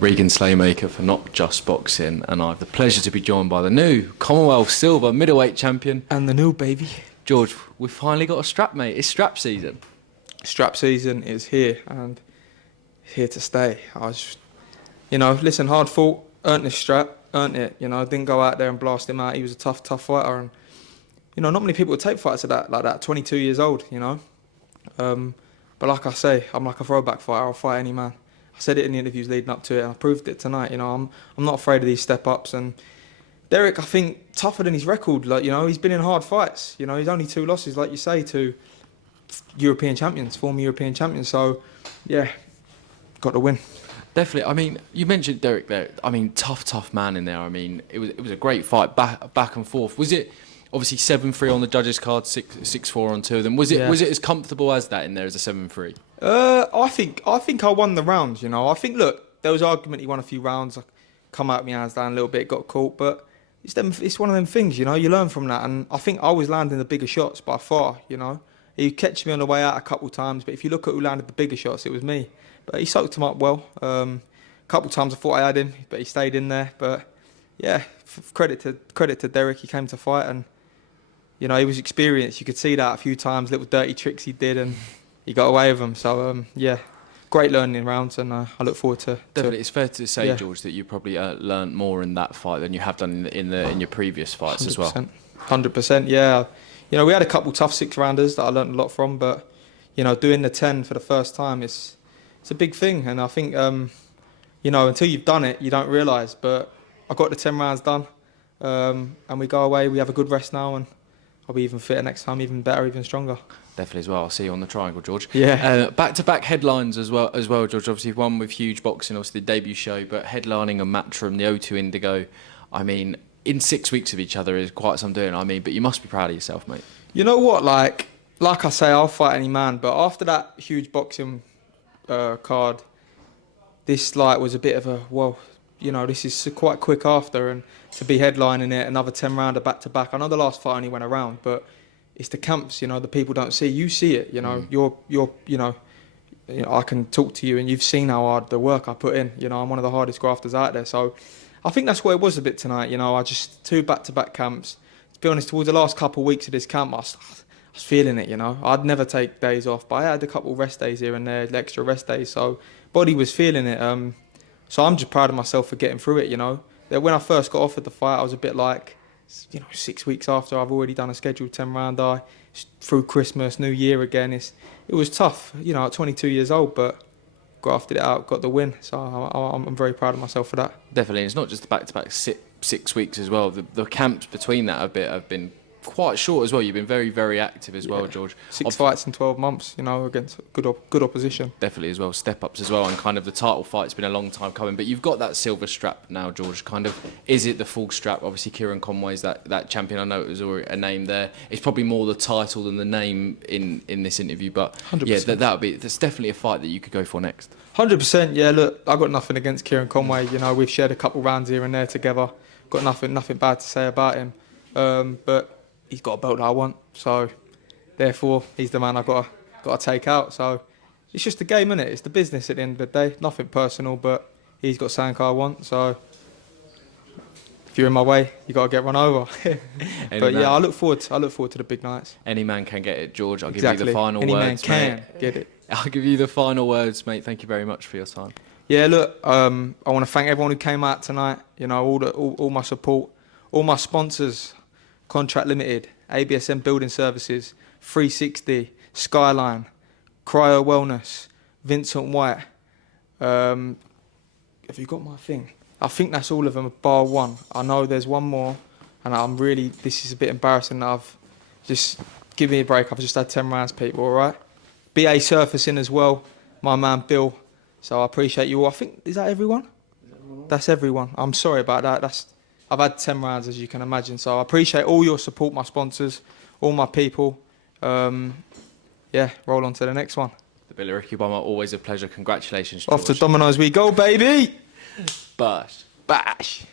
Regan Slaymaker for Not Just Boxing, and I have the pleasure to be joined by the new Commonwealth Silver middleweight champion. And the new baby. George, we've finally got a strap, mate. It's strap season. Strap season is here and here to stay. Listen, hard fought, earned this strap, earned it. Didn't go out there and blast him out. He was a tough fighter, and not many people would take fights like that. 22 years old, But like I say, I'm like a throwback fighter. I'll fight any man. I said it in the interviews leading up to it, and I proved it tonight. I'm not afraid of these step-ups. And Derrick, I think, tougher than his record. He's been in hard fights. He's only 2 losses, like you say, to European champions, former European champions. So, yeah, got the win. Definitely. I mean, you mentioned Derrick there. I mean, tough man in there. I mean, it was a great fight, back and forth. Was it obviously 7-3 on the judges' card, 6-4 on 2 of them? Was it as comfortable as that in there as a 7-3? I think I won the rounds. I think, look, there was argument he won a few rounds. I come out with my hands down a little bit, got caught, but it's one of them things. You learn from that, and I think I was landing the bigger shots by far. He catch me on the way out a couple of times, but if you look at who landed the bigger shots, it was me. But he soaked him up well. A couple of times I thought I had him, but he stayed in there. But yeah, credit to Derrick. He came to fight, and he was experienced. You could see that a few times, little dirty tricks he did, and he got away with them. So yeah, great learning rounds, and I look forward to. Definitely, it's fair to say, George, that you probably learned more in that fight than you have done in your previous fights 100%, as well. 100%, yeah. We had a couple tough 6-rounders that I learned a lot from, but doing the 10 for the first time is a big thing, and I think until you've done it, you don't realise. But I got the 10 rounds done, and we go away. We have a good rest now, and I'll be even fitter next time, even better, even stronger. Definitely as well. I'll see you on the triangle, George. Yeah. Back-to-back headlines as well, George. Obviously, one with Huge Boxing, obviously the debut show, but headlining a match from the O2 Indigo. I mean, in 6 weeks of each other is quite some doing. I mean, but you must be proud of yourself, mate. You know what? Like I say, I'll fight any man. But after that Huge Boxing card, this was a bit of a this is quite quick after, and to be headlining it, another 10-rounder back-to-back. I know the last fight only went around, but it's the camps, the people don't see. You see it, I can talk to you, and you've seen how hard the work I put in. I'm one of the hardest grafters out there. So I think that's what it was a bit tonight. I just 2 back-to-back camps. To be honest, towards the last couple of weeks of this camp, I was feeling it, I'd never take days off, but I had a couple of rest days here and there, extra rest days, so body was feeling it. So I'm just proud of myself for getting through it, That when I first got offered the fight, I was a bit like, 6 weeks after, I've already done a scheduled 10-rounder, through Christmas, New Year again. It was tough, at 22 years old, but grafted it out, got the win. So I'm very proud of myself for that. Definitely. It's not just the back-to-back 6 weeks as well. The camps between that have been quite short as well. You've been very, very active as well, George. 6 fights in 12 months, against good opposition. Definitely as well, step-ups as well, and kind of the title fight's been a long time coming. But you've got that silver strap now, George. Kind of, is it the full strap? Obviously, Kieran Conway's that champion. I know it was already a name there. It's probably more the title than the name in this interview. But 100%. Yeah, that's definitely a fight that you could go for next. 100%, yeah. Look, I got nothing against Kieran Conway. We've shared a couple rounds here and there together. Got nothing bad to say about him. But he's got a belt that I want, so therefore he's the man I've got to take out. So it's just a game, innit? It's the business at the end of the day. Nothing personal, but he's got something I want. So if you're in my way, you got to get run over. But yeah, I look forward to the big nights. Any man can get it, George. I'll give you the final words. Any man can mate. get it. I'll give you the final words, mate. Thank you very much for your time. Yeah, look, I want to thank everyone who came out tonight. All my support, all my sponsors. Contract Limited, ABSM Building Services, 360, Skyline, Cryo Wellness, Vincent White. Have you got my thing? I think that's all of them, bar one. I know there's one more, and this is a bit embarrassing that I've just, give me a break, I've just had 10 rounds, people, all right? BA Surfacing as well, my man Bill. So I appreciate you all. I think, is that everyone? That's everyone. I'm sorry about that. I've had 10 rounds, as you can imagine, so I appreciate all your support, my sponsors, all my people. Yeah, roll on to the next one. The Billy Ricky Bomber, always a pleasure. Congratulations, George. Off to Domino's we go, baby! Bash. Bash!